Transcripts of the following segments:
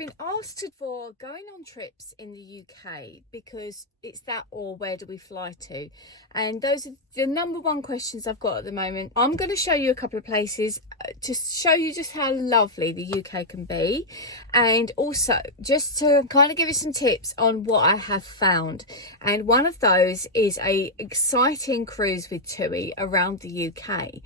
been asked for going on trips in the UK because it's that or where do we fly to, and those are the number one questions I've got at the moment. I'm going to show you a couple of places to show you just how lovely the UK can be, and also just to kind of give you some tips on what I have found. And one of those is a exciting cruise with TUI around the UK.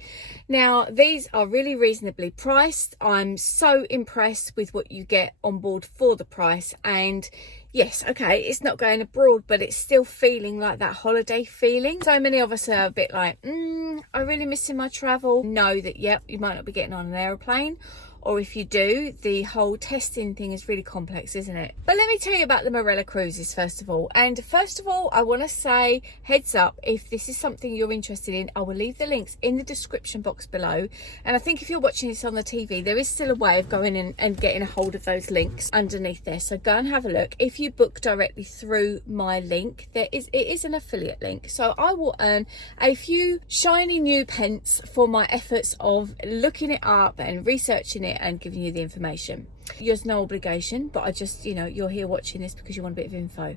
Now these are really reasonably priced. I'm so impressed with what you get on board for the price, and yes, okay, it's not going abroad, but it's still feeling like that holiday feeling. So many of us are a bit like, I'm really missing my travel. Know that, yep, you might not be getting on an aeroplane, or if you do, the whole testing thing is really complex, isn't it? But let me tell you about the Marella Cruises first of all. And first of all, I want to say, heads up, if this is something you're interested in, I will leave the links in the description box below. And I think if you're watching this on the TV, there is still a way of going in and getting a hold of those links underneath there. So go and have a look. If you book directly through my link, it is an affiliate link. So I will earn a few shiny new pence for my efforts of looking it up and researching it and giving you the information. There's no obligation, but I just, you're here watching this because you want a bit of info.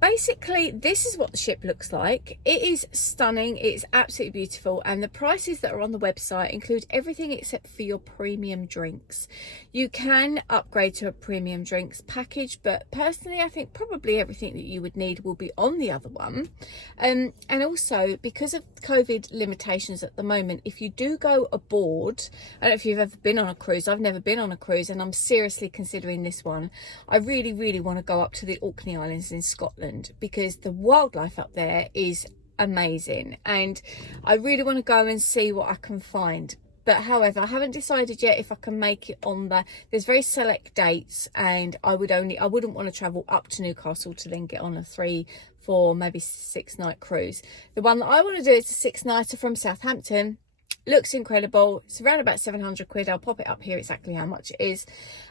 Basically, this is what the ship looks like. It is stunning, it's absolutely beautiful, and the prices that are on the website include everything except for your premium drinks. You can upgrade to a premium drinks package, but personally I think probably everything that you would need will be on the other one. And also, because of COVID limitations at the moment, if you do go aboard, I don't know if you've ever been on a cruise, I've never been on a cruise and I'm seriously considering this one. I really want to go up to the Orkney Islands in Scotland, because the wildlife up there is amazing and I really want to go and see what I can find. But however, I haven't decided yet if I can make it on there's very select dates, and I wouldn't want to travel up to Newcastle to then get on a 3, 4, maybe 6 night cruise. The one that I want to do is a 6-nighter from Southampton. Looks incredible. It's around about 700 quid. I'll pop it up here exactly how much it is.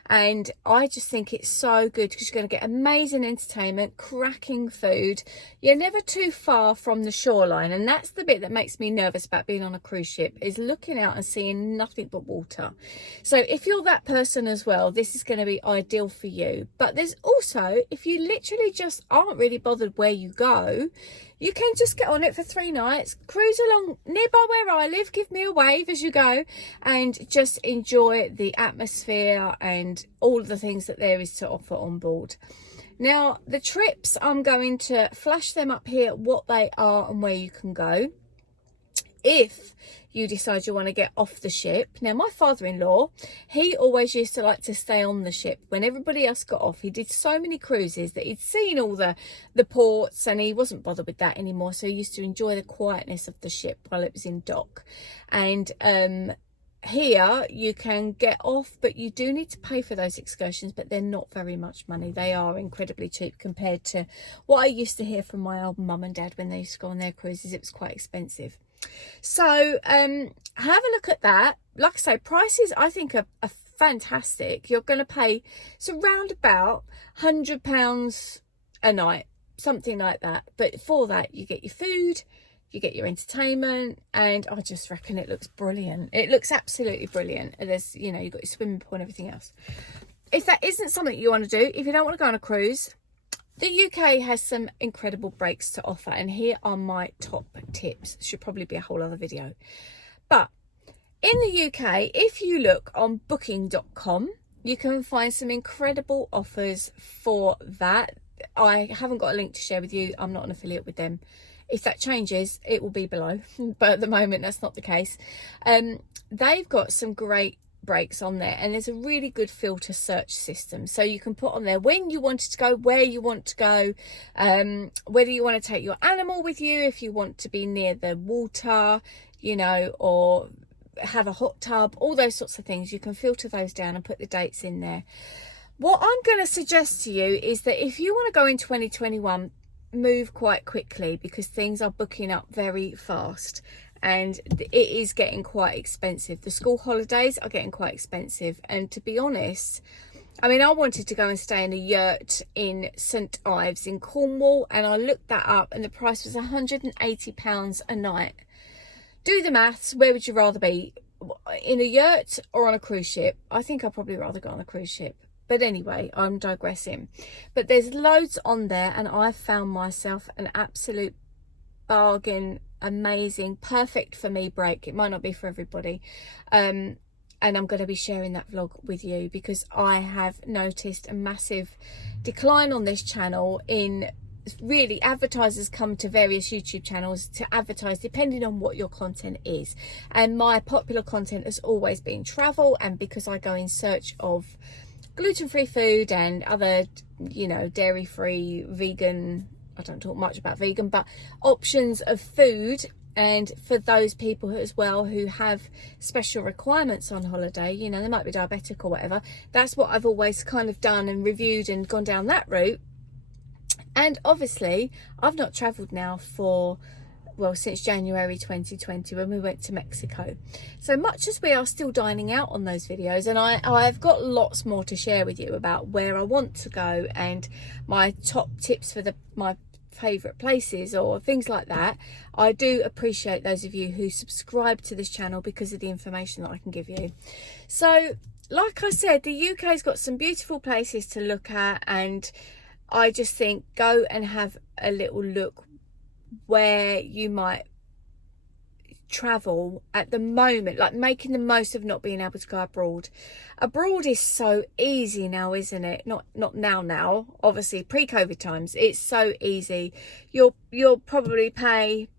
And I just think it's so good because you're going to get amazing entertainment, cracking food. You're never too far from the shoreline. And that's the bit that makes me nervous about being on a cruise ship, is looking out and seeing nothing but water. So if you're that person as well, this is going to be ideal for you. But there's also, if you literally just aren't really bothered where you go, you can just get on it for 3 nights, cruise along nearby where I live, give me a wave as you go, and just enjoy the atmosphere and all the things that there is to offer on board. Now, the trips, I'm going to flash them up here, what they are and where you can go if you decide you want to get off the ship. Now, my father-in-law, he always used to like to stay on the ship when everybody else got off. He did so many cruises that he'd seen all the ports and he wasn't bothered with that anymore. So he used to enjoy the quietness of the ship while it was in dock. And here you can get off, but you do need to pay for those excursions, but they're not very much money. They are incredibly cheap compared to what I used to hear from my old mum and dad when they used to go on their cruises. It was quite expensive. So have a look at that. Like I say, prices I think are fantastic. You're going to pay around about £100 a night, something like that. But for that, you get your food, you get your entertainment, and I just reckon it looks brilliant. It looks absolutely brilliant. And there's, you've got your swimming pool and everything else. If that isn't something you want to do, if you don't want to go on a cruise, the UK has some incredible breaks to offer, and here are my top tips. Should probably be a whole other video. But in the UK, if you look on booking.com, you can find some incredible offers for that. I haven't got a link to share with you. I'm not an affiliate with them. If that changes, it will be below. But at the moment, that's not the case. They've got some great breaks on there, and there's a really good filter search system, so you can put on there when you wanted to go, where you want to go, whether you want to take your animal with you, if you want to be near the water, or have a hot tub, all those sorts of things. You can filter those down and put the dates in there. What I'm going to suggest to you is that if you want to go in 2021, move quite quickly, because things are booking up very fast and it is getting quite expensive. The school holidays are getting quite expensive, and to be honest, I mean, I wanted to go and stay in a yurt in St Ives in Cornwall, and I looked that up and the price was £180 a night. Do the maths. Where would you rather be, in a yurt or on a cruise ship? I think I'd probably rather go on a cruise ship. But anyway, I'm digressing. But there's loads on there, and I found myself an absolute bargain, amazing, perfect for me break. It might not be for everybody. And I'm going to be sharing that vlog with you because I have noticed a massive decline on this channel in really advertisers come to various YouTube channels to advertise depending on what your content is, and my popular content has always been travel, and because I go in search of gluten-free food and other, you know, dairy-free, vegan, I don't talk much about vegan, but options of food. And for those people as well who have special requirements on holiday, you know, they might be diabetic or whatever, that's what I've always kind of done and reviewed and gone down that route. And obviously I've not travelled now for, well, since January 2020 when we went to Mexico. So much as we are still dining out on those videos, and I've got lots more to share with you about where I want to go and my top tips for my favourite places or things like that, I do appreciate those of you who subscribe to this channel because of the information that I can give you. So like I said, the UK's got some beautiful places to look at, and I just think go and have a little look where you might travel at the moment, like making the most of not being able to go abroad. Abroad is so easy now, isn't it? Not now, obviously pre-COVID times, it's so easy. You'll probably pay,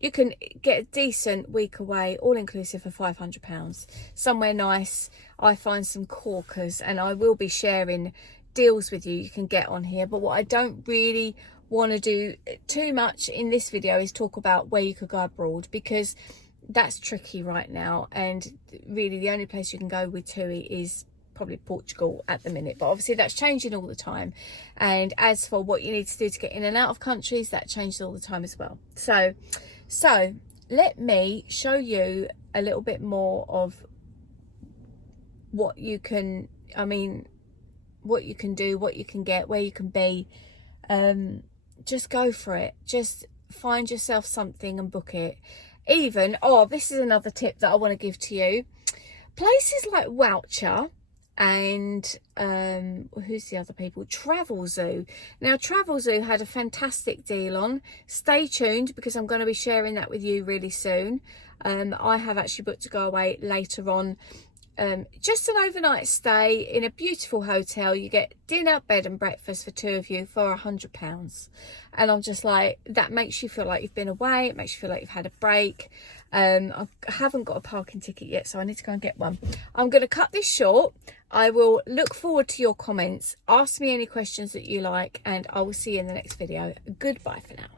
you can get a decent week away all inclusive for £500 somewhere nice. I find some corkers, and I will be sharing deals with you can get on here, but what I don't really want to do too much in this video is talk about where you could go abroad, because that's tricky right now, and really the only place you can go with TUI is probably Portugal at the minute, but obviously that's changing all the time. And as for what you need to do to get in and out of countries, that changes all the time as well. So let me show you a little bit more of what you can, I mean, what you can do, what you can get, where you can be. Just go for it. Just find yourself something and book it. Even, oh, this is another tip that I want to give to you. Places like Voucher and who's the other people? Travel Zoo. Now Travel Zoo had a fantastic deal on. Stay tuned because I'm going to be sharing that with you really soon. I have actually booked to go away later on. Just an overnight stay in a beautiful hotel. You get dinner, bed and breakfast for two of you for £100. And I'm just like, that makes you feel like you've been away. It makes you feel like you've had a break. I haven't got a parking ticket yet, so I need to go and get one. I'm going to cut this short. I will look forward to your comments. Ask me any questions that you like, and I will see you in the next video. Goodbye for now.